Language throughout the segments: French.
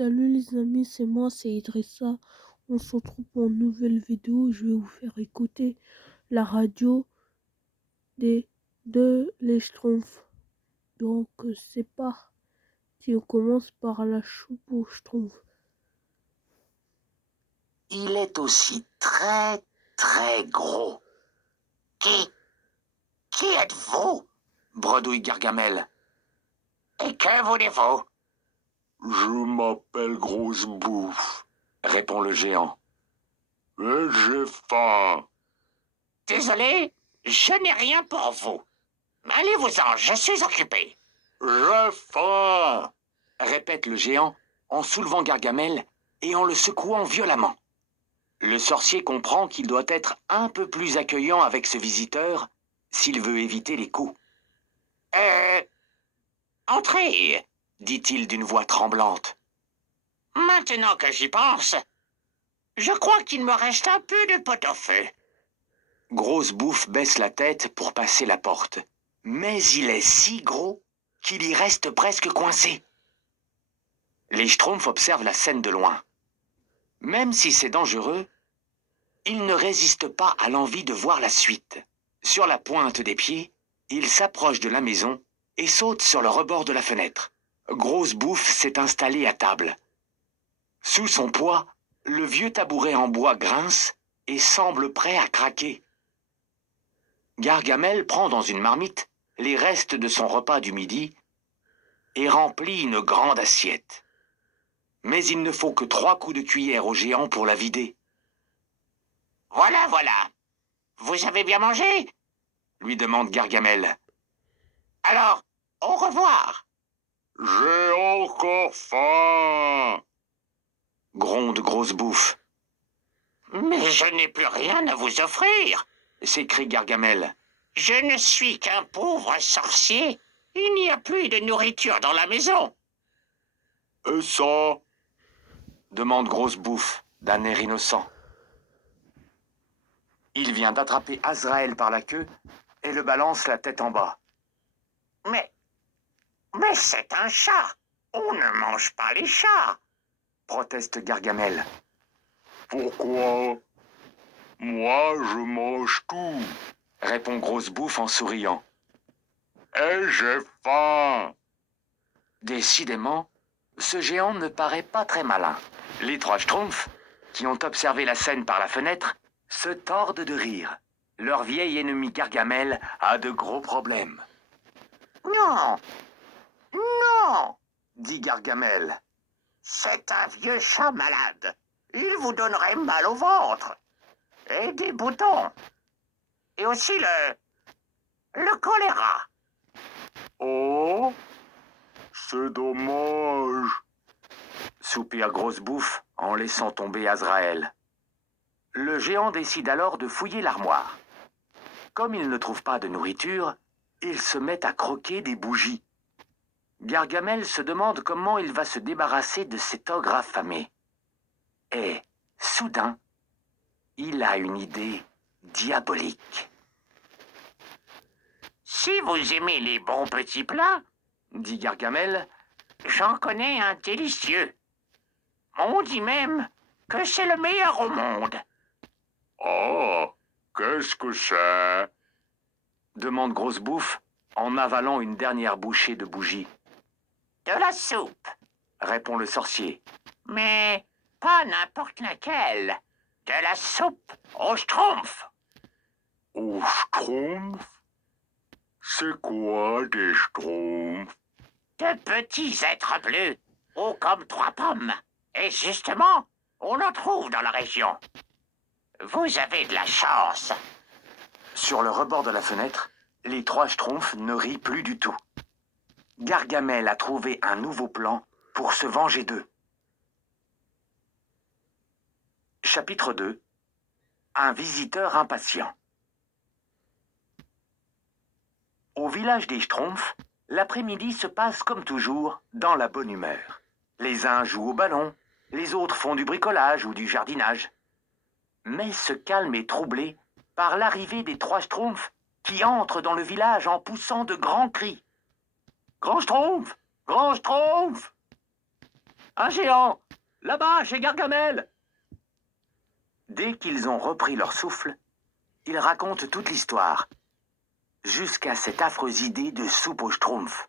Salut les amis, c'est moi, c'est Idrissa. On se retrouve pour une nouvelle vidéo. Je vais vous faire écouter la radio de les Schtroumpfs. Donc c'est parti, on commence par la choupe aux Schtroumpfs. Il est aussi très, très gros. Qui êtes-vous? Bredouille Gargamel. Et que voulez-vous? Je m'appelle Grosse Bouffe, répond le géant. Et j'ai faim. Désolé, je n'ai rien pour vous. Allez-vous-en, je suis occupé. J'ai faim, répète le géant en soulevant Gargamel et en le secouant violemment. Le sorcier comprend qu'il doit être un peu plus accueillant avec ce visiteur s'il veut éviter les coups. Entrez, dit-il d'une voix tremblante. Maintenant que j'y pense, je crois qu'il me reste un peu de pot-au-feu. Grosse Bouffe baisse la tête pour passer la porte. Mais il est si gros qu'il y reste presque coincé. Les Schtroumpfs observent la scène de loin. Même si c'est dangereux, ils ne résistent pas à l'envie de voir la suite. Sur la pointe des pieds, ils s'approchent de la maison et sautent sur le rebord de la fenêtre. Grosse Bouffe s'est installée à table. Sous son poids, le vieux tabouret en bois grince et semble prêt à craquer. Gargamel prend dans une marmite les restes de son repas du midi et remplit une grande assiette. Mais il ne faut que 3 coups de cuillère au géant pour la vider. « Voilà, voilà. Vous avez bien mangé ?» lui demande Gargamel. « Alors, au revoir. »« J'ai encore faim !» gronde Grosse Bouffe. « Mais je n'ai plus rien à vous offrir !» s'écrie Gargamel. « Je ne suis qu'un pauvre sorcier. Il n'y a plus de nourriture dans la maison. »« Et ça ?» demande Grosse Bouffe d'un air innocent. Il vient d'attraper Azraël par la queue et le balance la tête en bas. « Mais c'est un chat. On ne mange pas les chats !» proteste Gargamel. « Pourquoi? Moi, je mange tout !» répond Grosse Bouffe en souriant. « Et j'ai faim !» Décidément, ce géant ne paraît pas très malin. Les 3 Schtroumpfs, qui ont observé la scène par la fenêtre, se tordent de rire. Leur vieil ennemi Gargamel a de gros problèmes. « Non, non, dit Gargamel. C'est un vieux chat malade. Il vous donnerait mal au ventre. Et des boutons. Et aussi le choléra. » Oh, c'est dommage, soupire Grosse Bouffe en laissant tomber Azraël. Le géant décide alors de fouiller l'armoire. Comme il ne trouve pas de nourriture, il se met à croquer des bougies. Gargamel se demande comment il va se débarrasser de cet ogre affamé. Et, soudain, il a une idée diabolique. « Si vous aimez les bons petits plats, dit Gargamel, j'en connais un délicieux. On dit même que c'est le meilleur au monde. »« Oh, qu'est-ce que c'est ?» demande Grosse Bouffe en avalant une dernière bouchée de bougie. « De la soupe, » répond le sorcier. « Mais pas n'importe laquelle. De la soupe aux Schtroumpfs. »« Aux Schtroumpfs? C'est quoi des Schtroumpfs? » De petits êtres bleus, hauts comme 3 pommes. Et justement, on en trouve dans la région. Vous avez de la chance. Sur le rebord de la fenêtre, les 3 Schtroumpfs ne rient plus du tout. Gargamel a trouvé un nouveau plan pour se venger d'eux. Chapitre 2. Un visiteur impatient. Au village des Schtroumpfs, l'après-midi se passe comme toujours dans la bonne humeur. Les uns jouent au ballon, les autres font du bricolage ou du jardinage. Mais ce calme est troublé par l'arrivée des 3 Schtroumpfs qui entrent dans le village en poussant de grands cris. « Grand Schtroumpf! Grand Schtroumpf !» Un géant! Là-bas, chez Gargamel! Dès qu'ils ont repris leur souffle, ils racontent toute l'histoire, jusqu'à cette affreuse idée de soupe au schtroumpf.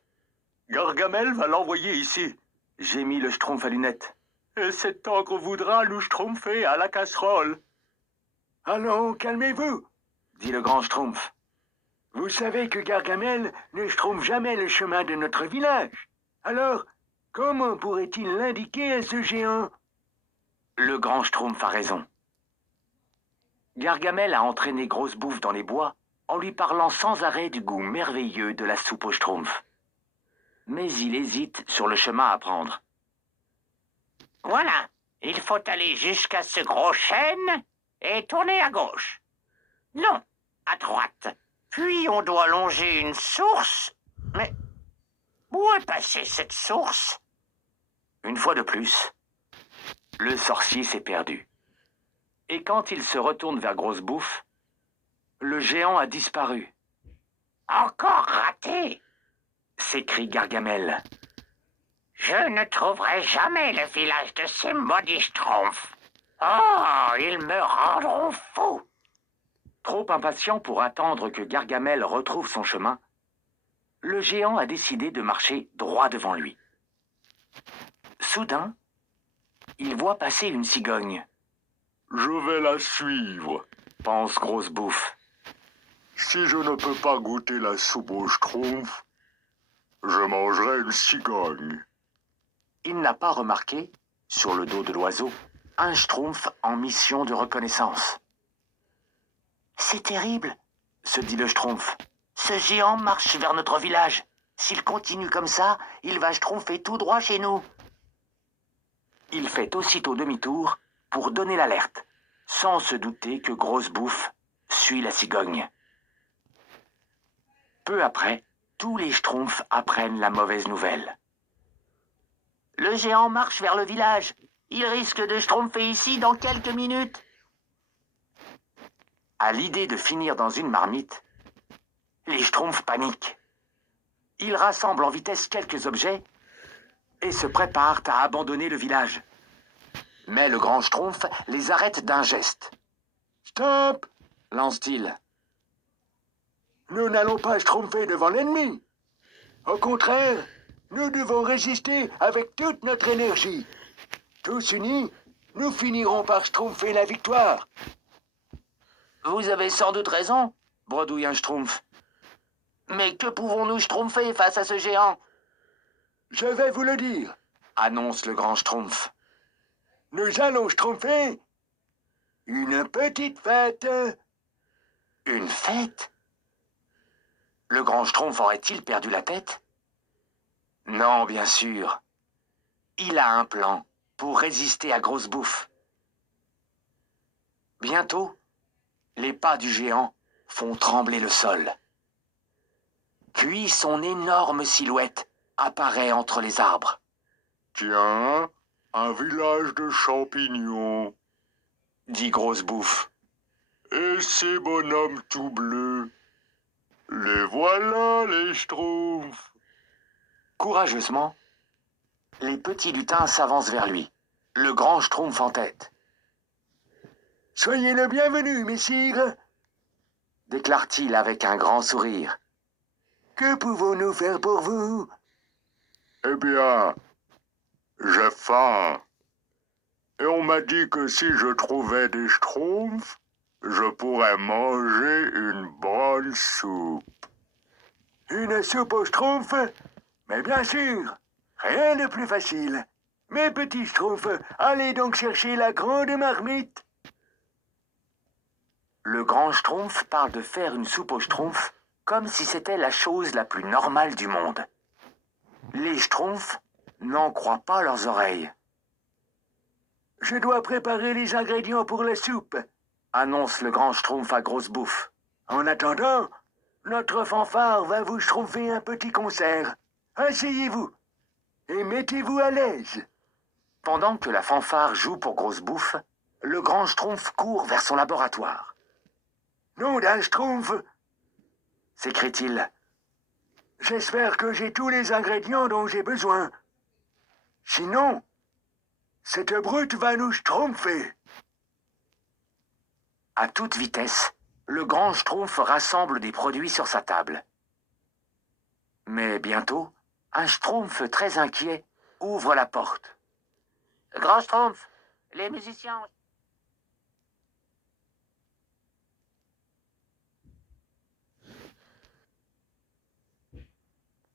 Gargamel va l'envoyer ici, gémit le schtroumpf à lunettes. Et cet ogre voudra nous schtroumpfer à la casserole. Allons, calmez-vous, dit le grand schtroumpf. Vous savez que Gargamel ne schtroumpfe jamais le chemin de notre village. Alors, comment pourrait-il l'indiquer à ce géant? Le grand schtroumpf a raison. Gargamel a entraîné Grosse Bouffe dans les bois en lui parlant sans arrêt du goût merveilleux de la soupe au schtroumpf. Mais il hésite sur le chemin à prendre. Voilà, il faut aller jusqu'à ce gros chêne et tourner à gauche. Non, à droite. Puis on doit longer une source. Mais où est passée cette source? Une fois de plus, le sorcier s'est perdu. Et quand il se retourne vers Grosse Bouffe, le géant a disparu. Encore raté! S'écrie Gargamel. Je ne trouverai jamais le village de ces maudits schtroumpfs. Oh, ils me rendront fou! Trop impatient pour attendre que Gargamel retrouve son chemin, le géant a décidé de marcher droit devant lui. Soudain, il voit passer une cigogne. Je vais la suivre, pense Grosse Bouffe. Si je ne peux pas goûter la soupe au schtroumpf, je mangerai une cigogne. Il n'a pas remarqué, sur le dos de l'oiseau, un schtroumpf en mission de reconnaissance. C'est terrible, se dit le schtroumpf. Ce géant marche vers notre village. S'il continue comme ça, il va schtroumpfer tout droit chez nous. Il fait aussitôt demi-tour pour donner l'alerte, sans se douter que Grosse Bouffe suit la cigogne. Peu après, tous les schtroumpfs apprennent la mauvaise nouvelle. Le géant marche vers le village. Il risque de schtroumpfer ici dans quelques minutes. À l'idée de finir dans une marmite, les schtroumpfs paniquent. Ils rassemblent en vitesse quelques objets et se préparent à abandonner le village. Mais le grand schtroumpf les arrête d'un geste. « Stop !» lance-t-il. « Nous n'allons pas schtroumpfer devant l'ennemi. Au contraire, nous devons résister avec toute notre énergie. Tous unis, nous finirons par schtroumpfer la victoire. » Vous avez sans doute raison, bredouille un schtroumpf. Mais que pouvons-nous schtroumpfer face à ce géant? Je vais vous le dire, annonce le grand schtroumpf. Nous allons schtroumpfer une petite fête. Une fête? Le grand schtroumpf aurait-il perdu la tête? Non, bien sûr. Il a un plan pour résister à Grosse Bouffe. Bientôt, les pas du géant font trembler le sol. Puis son énorme silhouette apparaît entre les arbres. Tiens, un village de champignons, dit Grosse Bouffe. Et ces bonhommes tout bleus, les voilà les schtroumpfs. Courageusement, les petits lutins s'avancent vers lui, le grand schtroumpf en tête. Soyez le bienvenu, messire, déclare-t-il avec un grand sourire. Que pouvons-nous faire pour vous? Eh bien, j'ai faim. Et on m'a dit que si je trouvais des schtroumpfs, je pourrais manger une bonne soupe. Une soupe aux schtroumpfs? Mais bien sûr, rien de plus facile. Mes petits schtroumpfs, allez donc chercher la grande marmite. Le grand schtroumpf parle de faire une soupe aux schtroumpfs comme si c'était la chose la plus normale du monde. Les schtroumpfs n'en croient pas leurs oreilles. Je dois préparer les ingrédients pour la soupe, annonce le grand schtroumpf à Grosse Bouffe. En attendant, notre fanfare va vous schtroumpfer un petit concert. Asseyez-vous et mettez-vous à l'aise. Pendant que la fanfare joue pour Grosse Bouffe, le grand schtroumpf court vers son laboratoire. Nom d'un schtroumpf, s'écrie-t-il. J'espère que j'ai tous les ingrédients dont j'ai besoin. Sinon, Cette brute va nous schtroumpfer. À toute vitesse, le grand Schtroumpf rassemble des produits sur sa table. Mais bientôt, un Schtroumpf très inquiet ouvre la porte. Grand Schtroumpf, les musiciens...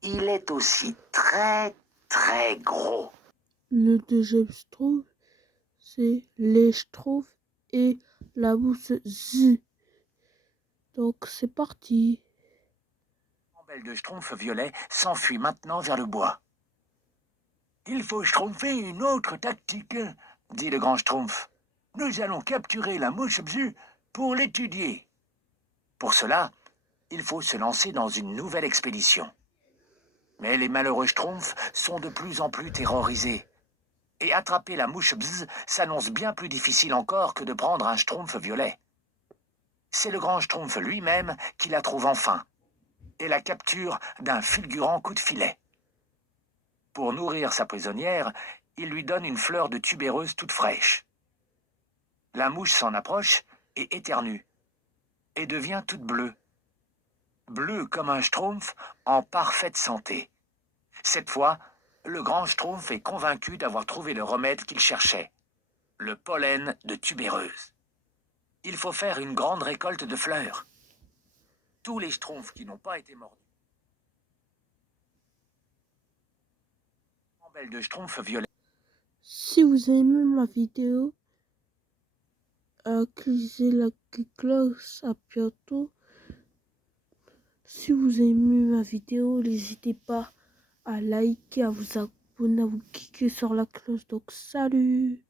Il est aussi très, très gros. Le deuxième Schtroumpf, c'est les Schtroumpfs et la mousse Z. Donc c'est parti. Belle de Schtroumpf violet s'enfuit maintenant vers le bois. Il faut schtroumpfer une autre tactique, dit le grand Schtroumpf. Nous allons capturer la mouche Bzu pour l'étudier. Pour cela, il faut se lancer dans une nouvelle expédition. Mais les malheureux Schtroumpfs sont de plus en plus terrorisés. Et attraper la mouche Bzz s'annonce bien plus difficile encore que de prendre un Schtroumpf violet. C'est le grand Schtroumpf lui-même qui la trouve enfin, et la capture d'un fulgurant coup de filet. Pour nourrir sa prisonnière, il lui donne une fleur de tubéreuse toute fraîche. La mouche s'en approche et éternue, et devient toute bleue. Bleue comme un Schtroumpf en parfaite santé. Cette fois, le grand Schtroumpf est convaincu d'avoir trouvé le remède qu'il cherchait, le pollen de tubéreuse. Il faut faire une grande récolte de fleurs. Tous les Schtroumpfs qui n'ont pas été mordus. Belle de Schtroumpf violet. Si vous avez aimé ma vidéo, cliquez la cloche. À bientôt. Si vous avez aimé ma vidéo, n'hésitez pas à liker, à vous abonner, à vous cliquer sur la cloche. Donc salut!